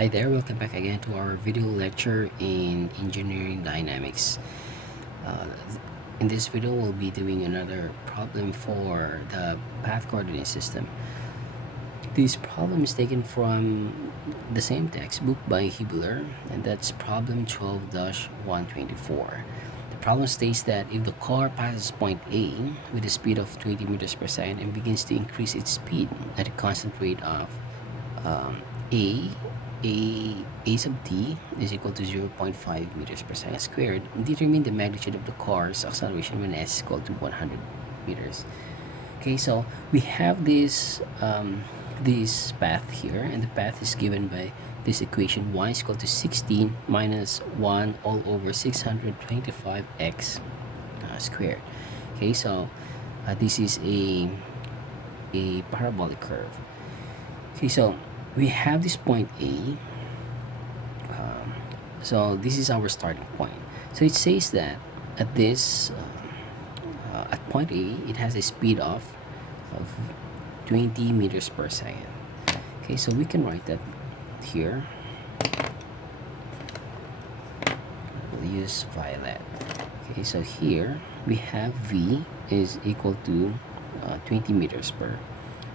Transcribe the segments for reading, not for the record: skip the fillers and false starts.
Hi there, welcome back again to our video lecture in engineering dynamics. Uh, in this video, we'll be doing another problem for the path coordinate system. This problem is taken from the same textbook by Hibbeler, and that's problem 12-124. The problem states that if the car passes point A with a speed of 20 meters per second and begins to increase its speed at a constant rate of um, a a sub t is equal to 0.5 meters per second squared, determine the magnitude of the car's acceleration when s is equal to 100 meters. Okay, so we have this path here, and the path is given by this equation: y is equal to 16 minus 1 all over 625x squared. Okay, so this is a parabolic curve. Okay, so we have this point A. So this is our starting point. So it says that at this at point A, it has a speed of 20 meters per second. Okay, so we can write that here. We'll use violet. Okay, so here we have V is equal to 20 meters per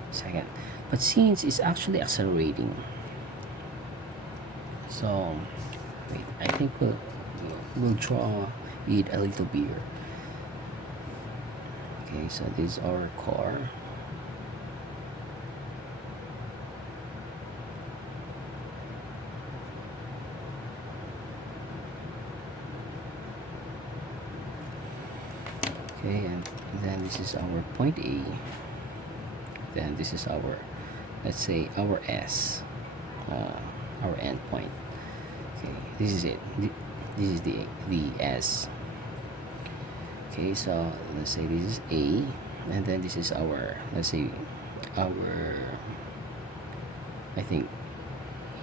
second. But since it's actually accelerating, so wait, I think we'll draw it a little bigger. Okay, so this is our car. Okay, and then this is our point A. Then this is our, let's say, our S, our end point. Okay, this is it. This is the S. Okay, so let's say this is A, and then this is our, let's say, our, I think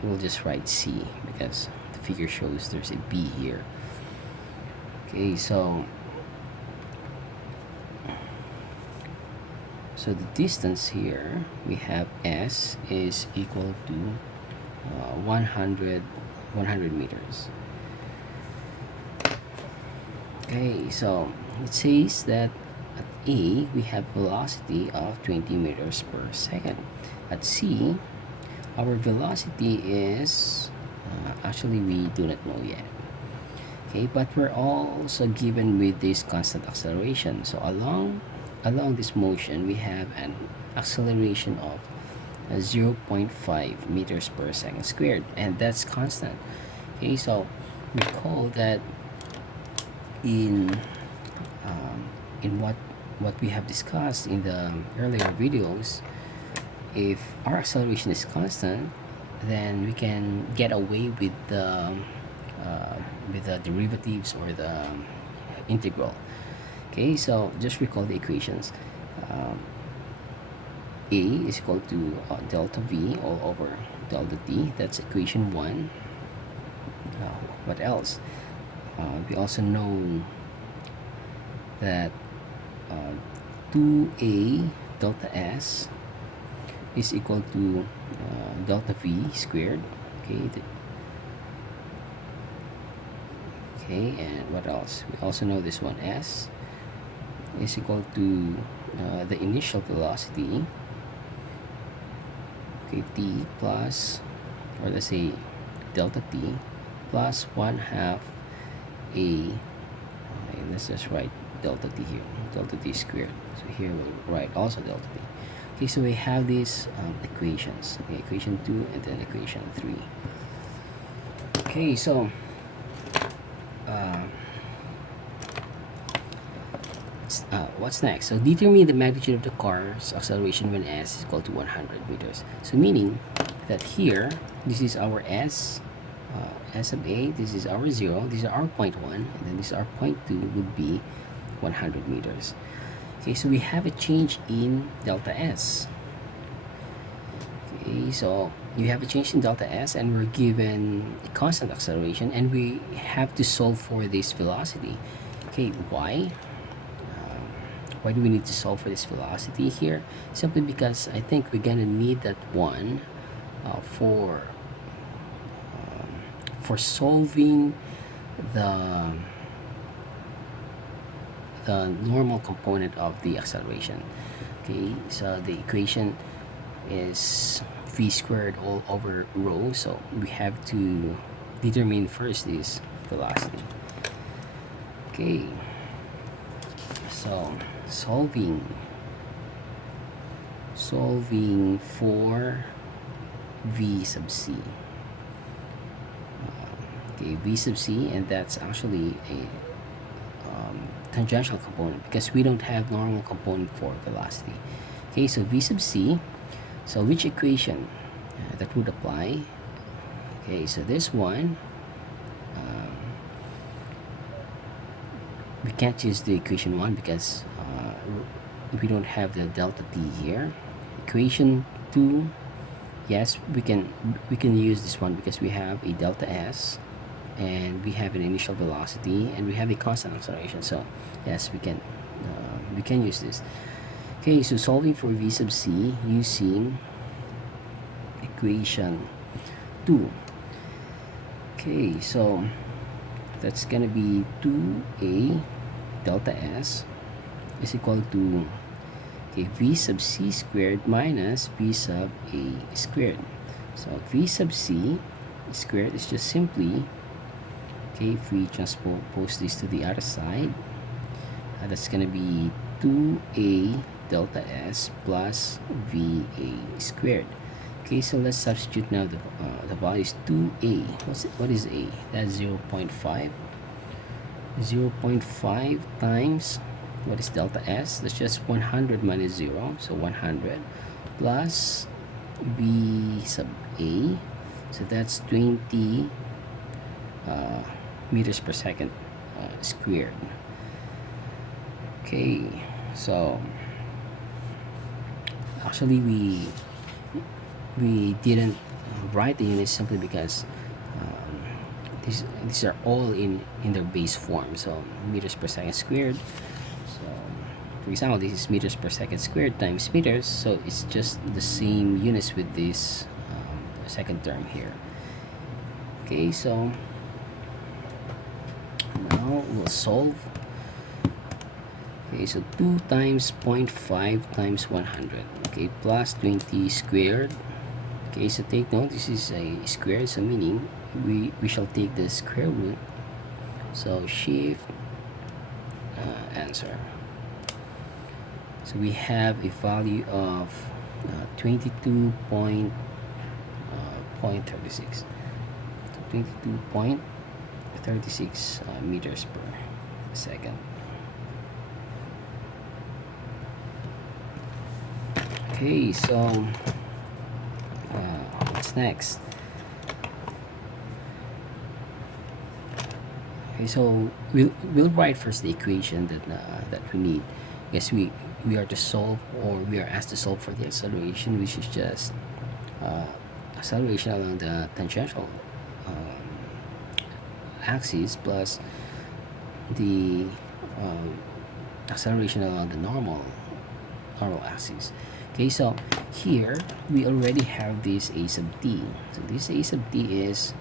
we'll just write C because the figure shows there's a B here. Okay, so the distance here, we have S is equal to 100 meters. Okay, so it says that at A we have velocity of 20 meters per second. At C, our velocity is actually we do not know yet. Okay, but we're also given with this constant acceleration. So along this motion, we have an acceleration of 0.5 meters per second squared, and that's constant. Okay, so recall that in what we have discussed in the earlier videos, if our acceleration is constant, then we can get away with the derivatives or the integral. Okay, so just recall the equations. A is equal to delta V all over delta T. That's equation 1. What else? We also know that 2A delta S is equal to delta V squared. Okay, and what else? We also know this one, S is equal to the initial velocity, okay, T plus, or let's say delta T plus 1/2 A, okay, let's just write delta T here, delta T squared. So here we'll write also delta T. Okay, so we have these equations, okay, equation 2 and then equation 3. Okay, so what's next? So determine the magnitude of the car's acceleration when s is equal to 100 meters. So meaning that here, this is our S, S of A, this is our 0, this is our point 1, and then this is our point 2 would be 100 meters. Okay, so we have a change in delta S. Okay, so you have a change in delta S, and we're given a constant acceleration, and we have to solve for this velocity. Okay, why? Why do we need to solve for this velocity here? Simply because I think we're gonna need that one for for solving the normal component of the acceleration. Okay, so the equation is v squared all over rho, so we have to determine first this velocity. Okay, so solving for v sub c. Okay, v sub c, and that's actually a tangential component because we don't have normal component for velocity. Okay, so v sub c, so which equation that would apply? Okay, so this one, we can't use the equation 1 because we don't have the delta t here. Equation 2, yes, we can use this one because we have a delta s and we have an initial velocity and we have a constant acceleration, so yes, we can use this. Okay, so solving for v sub c using equation 2. Okay, so that's gonna be 2a delta s is equal to, okay, v sub c squared minus v sub a squared. So v sub c squared is just simply, okay, if we transpose this to the other side, that's gonna be 2a delta s plus va squared. Okay, so let's substitute now the value is 2a. What is a? That's 0.5. 0.5 times, what is delta s? That's just 100 minus 0, so 100 plus v sub a, so that's 20 meters per second squared. Okay, so actually we didn't write the units simply because these are all in their base form, so meters per second squared. So for example, this is meters per second squared times meters, so it's just the same units with this second term here. Okay, so now we'll solve. Okay, so 2 times 0.5 times 100, okay, plus 20 squared. Okay, so take note, this is a square, so meaning we shall take the square root, so shift answer. So we have a value of 22.36, 22.36 meters per second. Okay, so what's next? Okay, so we'll write first the equation that we need. Yes, we are to solve, or we are asked to solve for the acceleration, which is just acceleration along the tangential axis plus the acceleration along the normal axis. Okay, so here we already have this a sub t. So this a sub t is,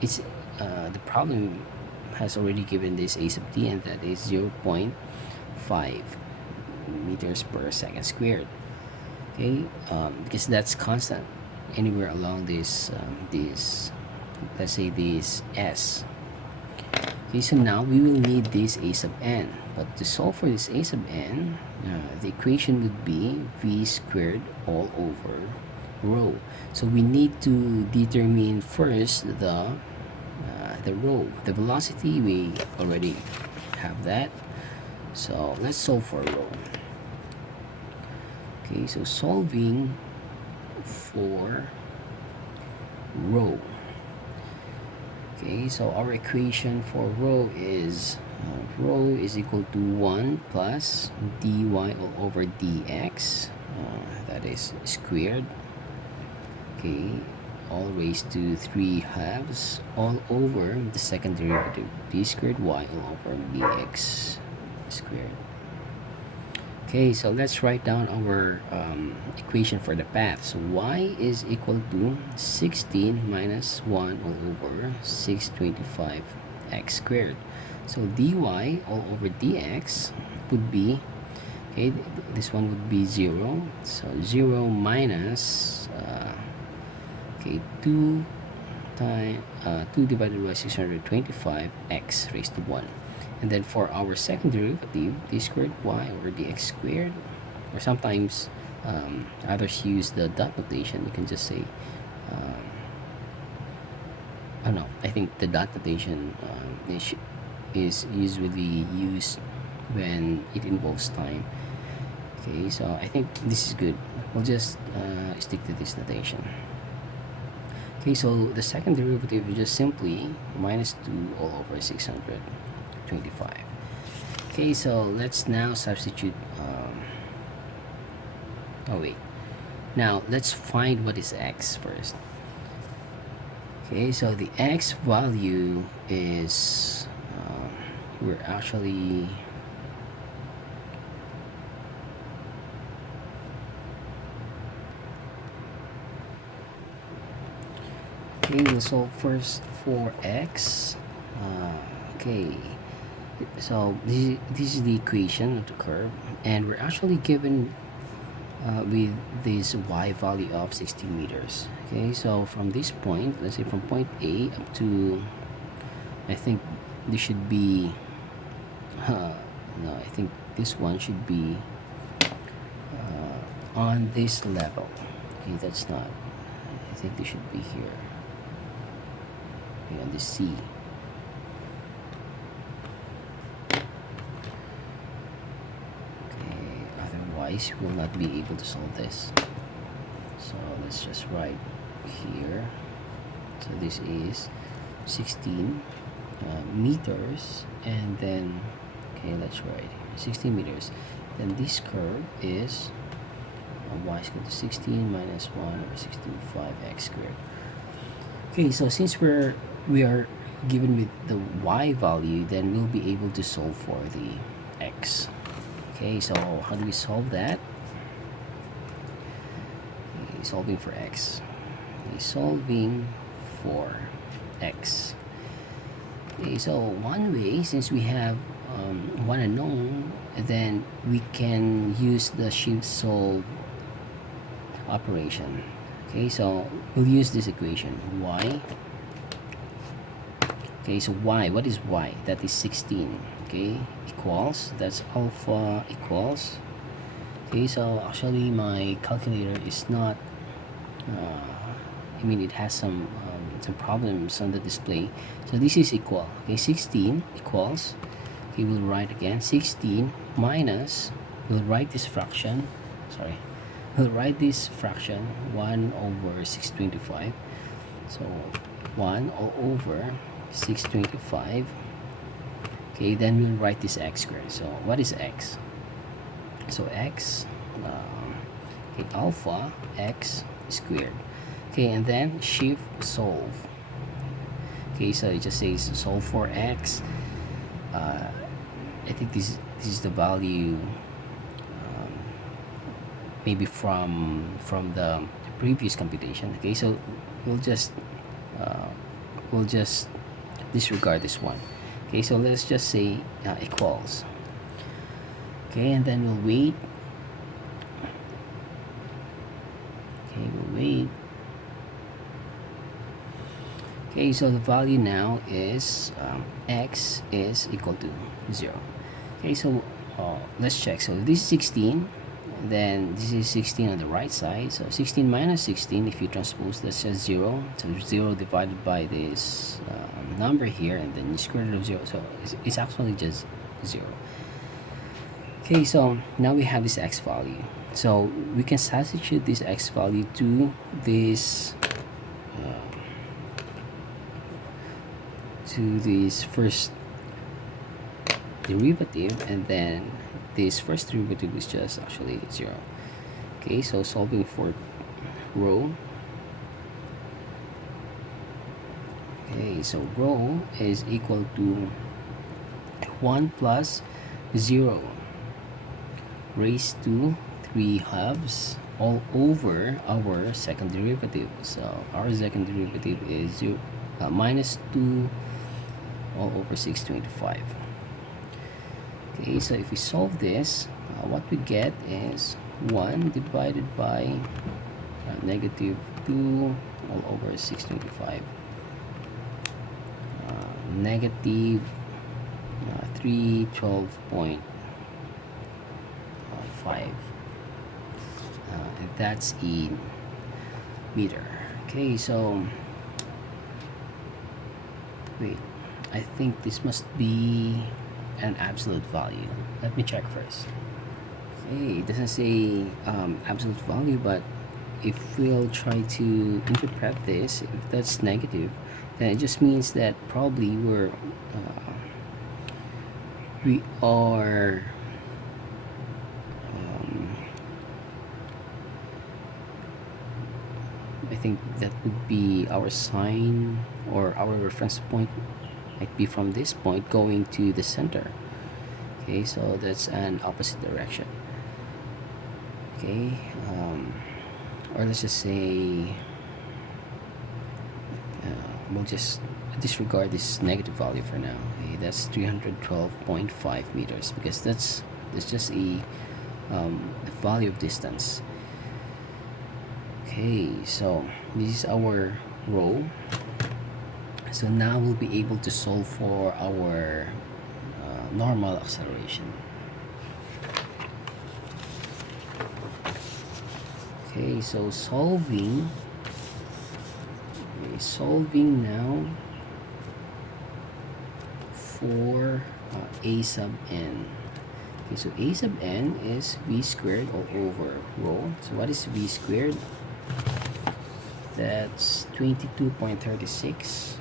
it's the problem has already given this a sub t, and that is 0.5 meters per second squared. Okay, because that's constant anywhere along this let's say this s. Okay, so now we will need this a sub n, but to solve for this a sub n, the equation would be v squared all over rho. So we need to determine first the rho. The velocity, we already have that, so let's solve for rho. Okay, so solving for rho. Okay, so our equation for rho is equal to 1 plus dy all over dx, that is squared, okay, all raised to 3 halves all over the second derivative, d squared y all over dx squared. Okay, so let's write down our equation for the path. So y is equal to 16 minus 1 all over 625 x squared. So dy all over dx would be, okay, this one would be 0. So 0 minus, okay, 2 divided by 625 x raised to 1. And then for our second derivative, d squared y over dx squared, or sometimes others use the dot notation. You can just say, oh no, I think the dot notation is usually used when it involves time. Okay, so I think this is good. We'll just stick to this notation. Okay, so the second derivative is just simply minus 2 all over 625. Okay, so let's now substitute. Oh wait, now let's find what is x first. Okay, so the x value is, we're actually, okay, we'll solve first for x. Okay, so this is the equation of the curve, and we're actually given with this y value of 60 meters. Okay, so from this point, let's say from point A up to, I think this should be, no, I think this one should be on this level. Okay, that's not, I think this should be here, okay, on this C. Otherwise we will not be able to solve this. So let's just write here. So this is 16 meters, and then, okay, let's write here 16 meters. Then this curve is y is equal to 16 minus 1 over 65 x squared. Okay, so since we are given with the y value, then we'll be able to solve for the x. Okay, so how do we solve that? Okay, solving for x. Okay, solving for x. Okay, so one way, since we have one unknown, then we can use the shift solve operation. Okay, so we'll use this equation y. Okay, so y, what is y? That is 16. Okay, equals, that's alpha equals, okay, so actually my calculator is not, I mean, it has some problems on the display. So this is equal, okay, 16 equals, okay, we'll write again 16 minus, we'll write this fraction, sorry, we'll write this fraction 1 over 625. So 1 all over 625. Okay, then we'll write this x squared. So what is x? So x, okay, alpha x squared. Okay, and then shift solve. Okay, so it just says solve for x. I think this is the value, maybe from the previous computation. Okay, so we'll just disregard this one. Okay, so let's just say equals. Okay, and then we'll wait. Okay, we'll wait. Okay, so the value now is x is equal to 0. Okay, so let's check. So this is 16, then this is 16 on the right side. So 16 minus 16, if you transpose, that's just 0. So 0 divided by this number here, and then you square root of 0. So it's actually just 0. Okay, so now we have this x value. So we can substitute this x value to this first derivative, and then this first derivative is just actually 0. Okay, so solving for rho. Okay, so rho is equal to 1 plus 0. raised to 3 halves all over our second derivative. So our second derivative is minus 2 all over 625. Okay, so if we solve this, what we get is 1 divided by negative 2 all over 625, negative 312.5, and that's in meter. Okay, so wait, I think this must be an absolute value. Let me check first. Okay, it doesn't say absolute value, but if we'll try to interpret this, if that's negative, then it just means that probably we are I think that would be our sign, or our reference point might be from this point going to the center. Okay, so that's an opposite direction. Okay, or let's just say we'll just disregard this negative value for now. Okay, that's 312.5 meters, because that's just a value of distance. Okay, so this is our row. So now we'll be able to solve for our normal acceleration. Okay, so solving now for a sub n. Okay, so a sub n is v squared all over rho. So what is v squared? That's 22.36.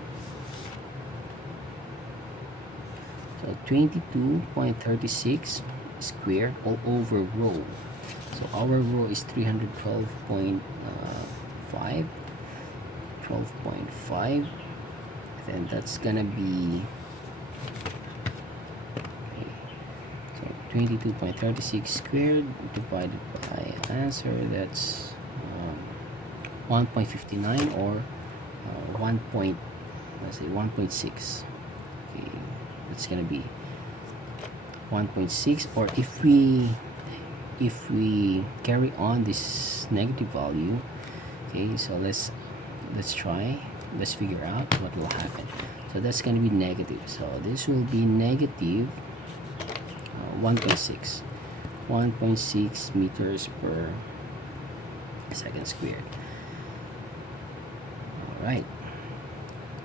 So 22.36 squared all over rho. So our rho is 312.5, 12.5, then that's gonna be, okay, so 22.36 squared divided by answer, that's 1.59, or 1.6. Okay, that's gonna be 1.6, or if we carry on this negative value. Okay, so let's figure out what will happen. So that's going to be negative, so this will be negative 1.6 meters per second squared. All right,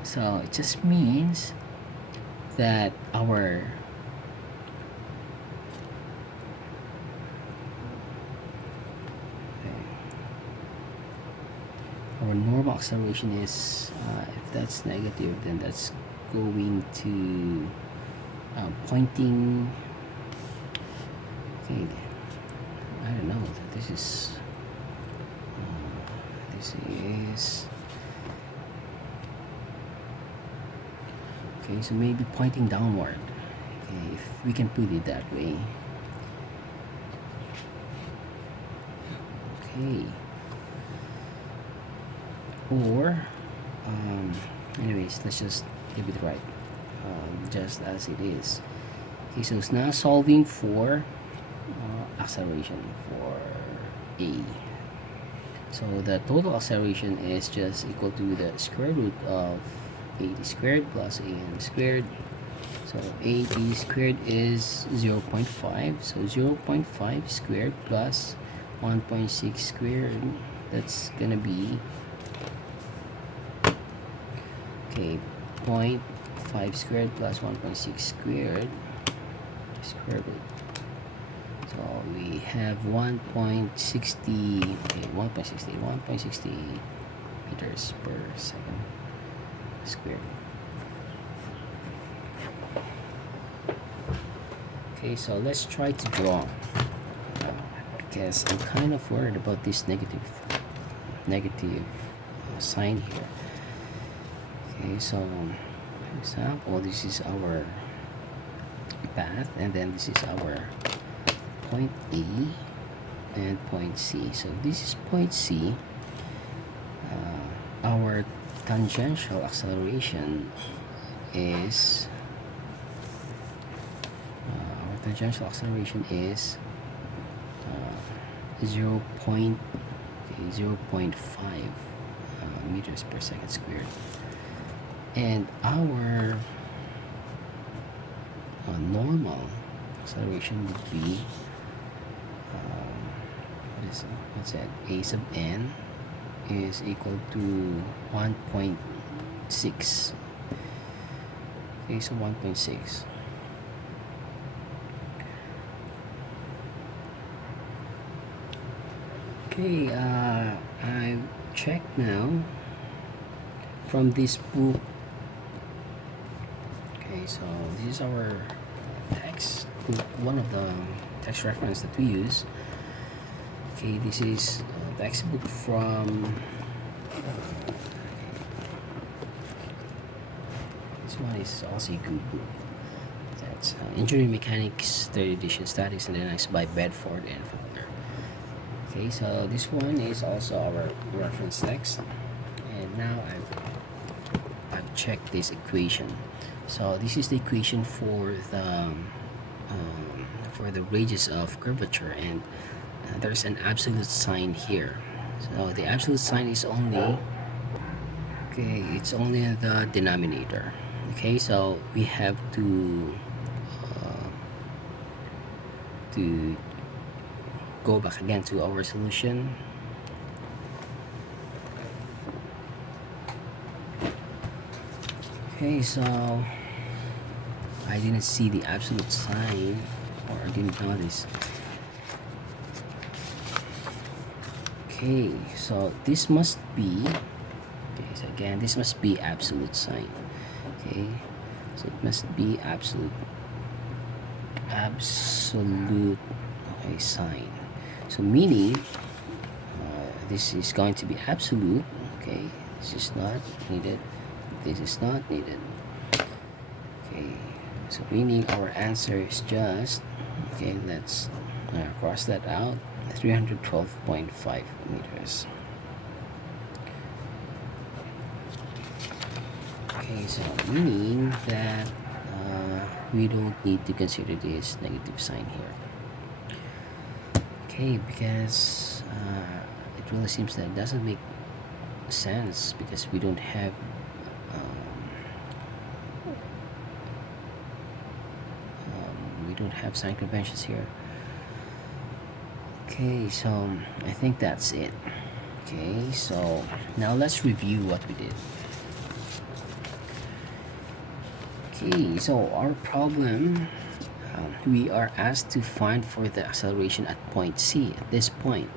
so it just means that our normal acceleration is, if that's negative, then that's going to pointing, okay, I don't know, this is okay, so maybe pointing downward. Okay, if we can put it that way. Okay, or anyways, let's just give it right, just as it is. Okay, so it's now solving for acceleration for a. So the total acceleration is just equal to the square root of 80 squared plus an squared. So 80 squared is 0.5, so 0.5 squared plus 1.6 squared, that's gonna be, okay, 0.5 squared plus 1.6 squared square root. So we have 1.60, okay, 1.60 meters per second squared. Okay, so let's try to draw, because I'm kind of worried about this negative sign here. Okay, so for example, this is our path, and then this is our point A and point C. So this is point C. Our tangential acceleration is 0. 0.5 meters per second squared, and our normal acceleration would be what's that? A sub n is equal to 1.6. Okay, so 1.6. Okay, I checked now from this book. Okay, so this is our text book, one of the text reference that we use. Okay, this is a textbook from this one is also a good book. That's Engineering Mechanics 3rd edition, studies and analysis by Bedford and Faulkner. Okay, so this one is also our reference text, and now I've checked this equation. So this is the equation for the radius of curvature, and there's an absolute sign here. So the absolute sign is only it's only in the denominator. Okay, so we have to go back again to our solution. Okay, so I didn't see the absolute sign, or I didn't notice. Okay, so this must be so again, this must be absolute sign. Okay, so it must be absolute sign. So meaning this is going to be absolute. Okay, this is not needed, this is not needed. Okay, so meaning our answer is just, okay, let's cross that out, 312.5 meters. Okay, so meaning that we don't need to consider this negative sign here. Okay, because it really seems that it doesn't make sense, because we don't have sign conventions here. Okay, so I think that's it. Okay, so now let's review what we did. Okay, so our problem, we are asked to find for the acceleration at point C, at this point.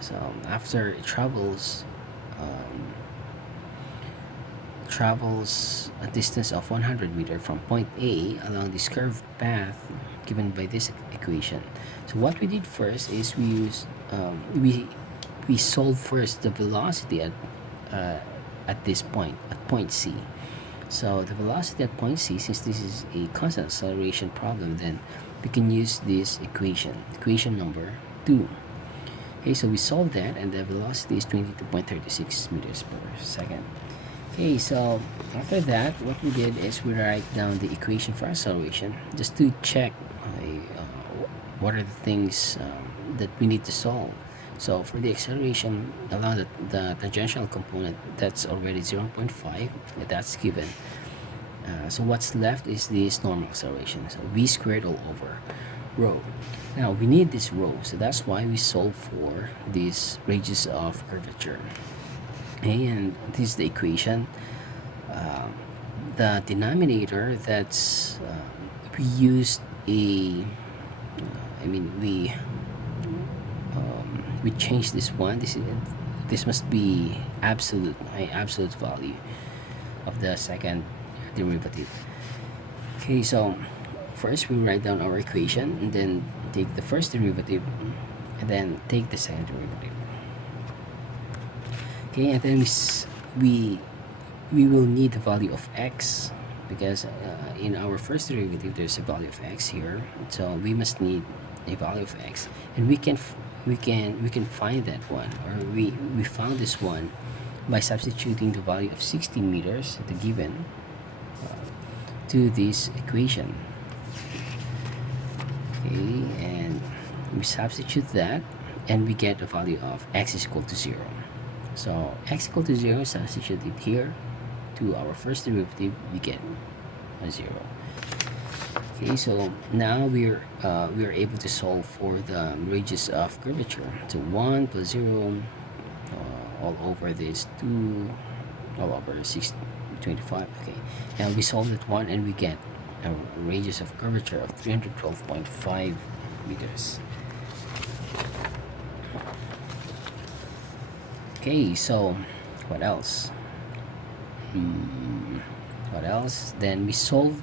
So after it travels a distance of 100 meters from point A along this curved path given by this equation. So what we did first is we used we solved first the velocity at this point, at point C. So the velocity at point C, since this is a constant acceleration problem, then we can use this equation number 2. Okay, so we solved that, and the velocity is 22.36 meters per second. Okay, so after that, what we did is we write down the equation for acceleration just to check what are the things that we need to solve. So for the acceleration along the tangential component, that's already 0.5, that's given. So what's left is this normal acceleration, so v squared all over rho. Now we need this rho, so that's why we solve for this radius of curvature. And this is the equation. The denominator, that's we used we changed this one. This must be absolute value of the second derivative. Okay, so first we write down our equation, and then take the first derivative, and then take the second derivative. Okay, and then we will need the value of x, because in our first derivative there's a value of x here, so we must need a value of x, and we can find that one, or we found this one by substituting the value of 60 meters, the given, to this equation. Okay, and we substitute that, and we get a value of x is equal to 0. So x equal to 0, substitute it here to our first derivative, we get a 0. Okay, so now we're able to solve for the radius of curvature. So 1 plus 0 all over this 2 all over 625. Okay, and we solve that one, and we get a radius of curvature of 312.5 meters. Okay, so what else? What else? Then we solve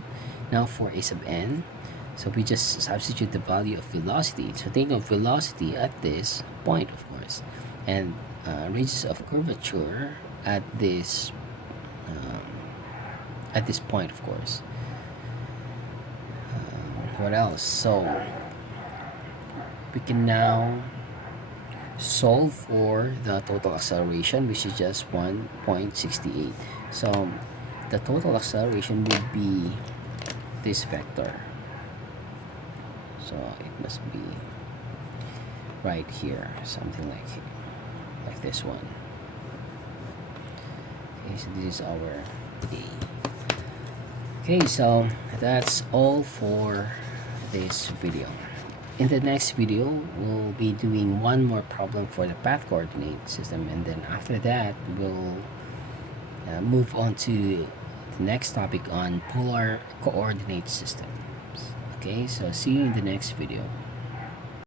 now for a sub n. So we just substitute the value of velocity. So think of velocity at this point, of course, and radius of curvature at this point, of course. What else? So we can now solve for the total acceleration, which is just 1.68. So the total acceleration would be this vector, so it must be right here, something like this one. Okay, so this is our A. Okay, so that's all for this video. In the next video, we'll be doing one more problem for the path coordinate system, and then after that we'll move on to the next topic on polar coordinate systems. Okay, so see you in the next video.